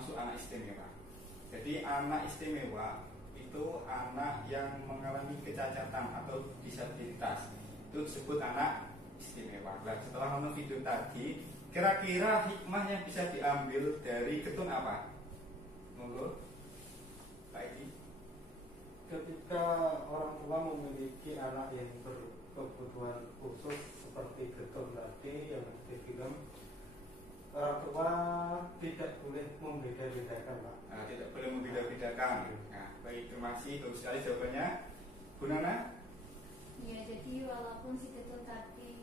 termasuk anak istimewa. Jadi anak istimewa itu anak yang mengalami kecacatan atau disabilitas, itu disebut anak istimewa. Nah, setelah nonton video tadi, kira-kira hikmah yang bisa diambil dari ketun apa? Monggo, lagi. Ketika orang tua memiliki anak yang berkebutuhan khusus seperti getun tadi yang di film, orang tua tidak boleh membeda-bedakan, Pak. Nah, tidak boleh membeda-bedakan. Nah, baik, terima kasih, bagus sekali jawabannya. Bu Nana? Ya, jadi walaupun si getun tadi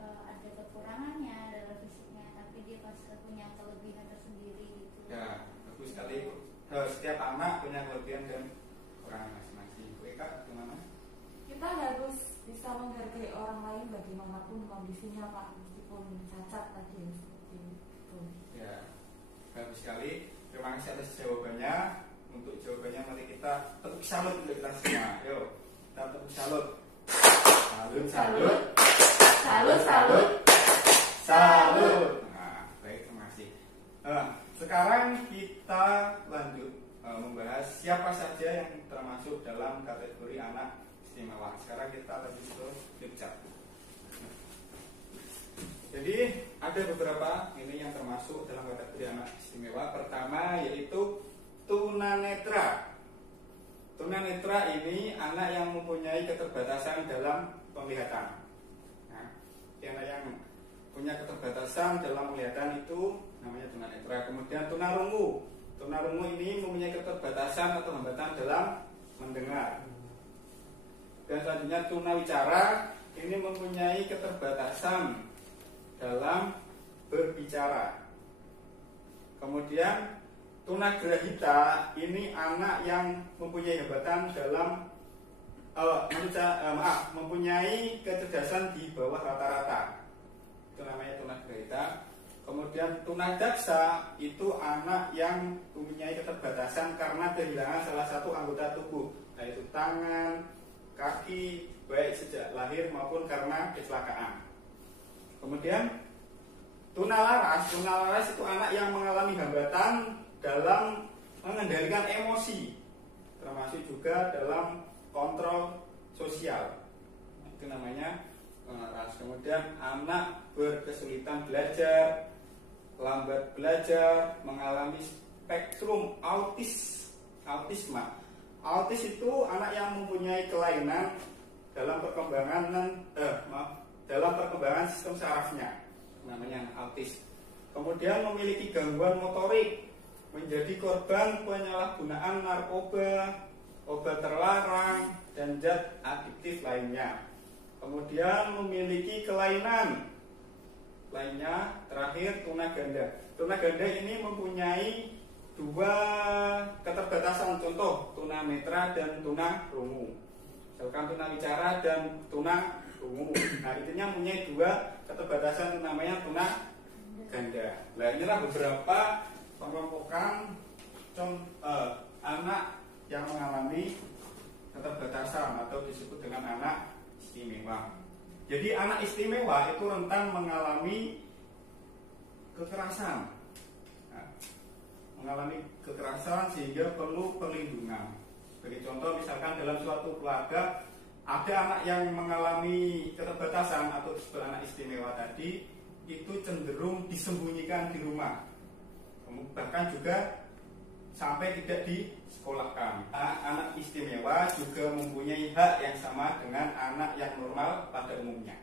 ada kekurangannya dalam fisiknya, tapi dia pasti punya kelebihan tersendiri gitu. Ya, bagus sekali. Setiap anak punya kelebihan dan kekurangan masing-masing. Bu Eka, gimana? Kita harus bisa menghargai orang lain bagaimanapun kondisinya, Pak, meskipun cacat tadi yang seperti itu. Ya, bagus sekali. Terima kasih atas jawabannya. Untuk jawabannya mari kita tepuk salut untuk kita semua. Yuk, kita tepuk salut. Salut, salut. Salut, salut. Salut. Nah, baik, terima kasih. Sekarang kita lanjut membahas siapa saja yang termasuk dalam kategori anak istimewa. Sekarang kita lanjut ke flipchart. Jadi ada beberapa ini yang termasuk dalam kategori anak istimewa. Pertama yaitu tunanetra. Tunanetra ini anak yang mempunyai keterbatasan dalam penglihatan. Nah, anak yang punya keterbatasan dalam penglihatan itu namanya tunanetra. Kemudian tunarungu. Tunarungu ini mempunyai keterbatasan atau hambatan dalam mendengar. Dan selanjutnya tunawicara ini mempunyai keterbatasan dalam berbicara. Kemudian tunagrahita ini anak yang mempunyai hambatan dalam mempunyai kecerdasan di bawah rata-rata. Itu namanya tunagrahita. Kemudian tunadaksa itu anak yang mempunyai keterbatasan karena kehilangan salah satu anggota tubuh, yaitu tangan, kaki, baik sejak lahir maupun karena kecelakaan. Kemudian tunalaras itu anak yang mengalami hambatan dalam mengendalikan emosi, termasuk juga dalam kontrol sosial. Itu namanya tunalaras. Kemudian anak berkesulitan belajar, lambat belajar, mengalami spektrum autisme. Autis itu anak yang mempunyai kelainan dalam perkembangan sistem sarafnya, namanya autis. Kemudian memiliki gangguan motorik, menjadi korban penyalahgunaan narkoba, obat terlarang, dan zat adiktif lainnya. Kemudian memiliki kelainan lainnya. Terakhir tunaganda. Tunaganda ini mempunyai dua keterbatasan, contoh tunanetra dan tunarungu. Misalkan tunawicara dan tunarungu. Nah, intinya mempunyai dua keterbatasan, namanya tunaganda. Nah, inilah beberapa pengelompokan anak yang mengalami keterbatasan atau disebut dengan anak istimewa. Jadi anak istimewa itu rentan mengalami kekerasan. Mengalami kekerasan sehingga perlu perlindungan. Sebagai contoh, misalkan dalam suatu keluarga ada anak yang mengalami keterbatasan atau disebut anak istimewa tadi, itu cenderung disembunyikan di rumah, bahkan juga sampai tidak disekolahkan. Anak istimewa juga mempunyai hak yang sama dengan anak yang normal pada umumnya.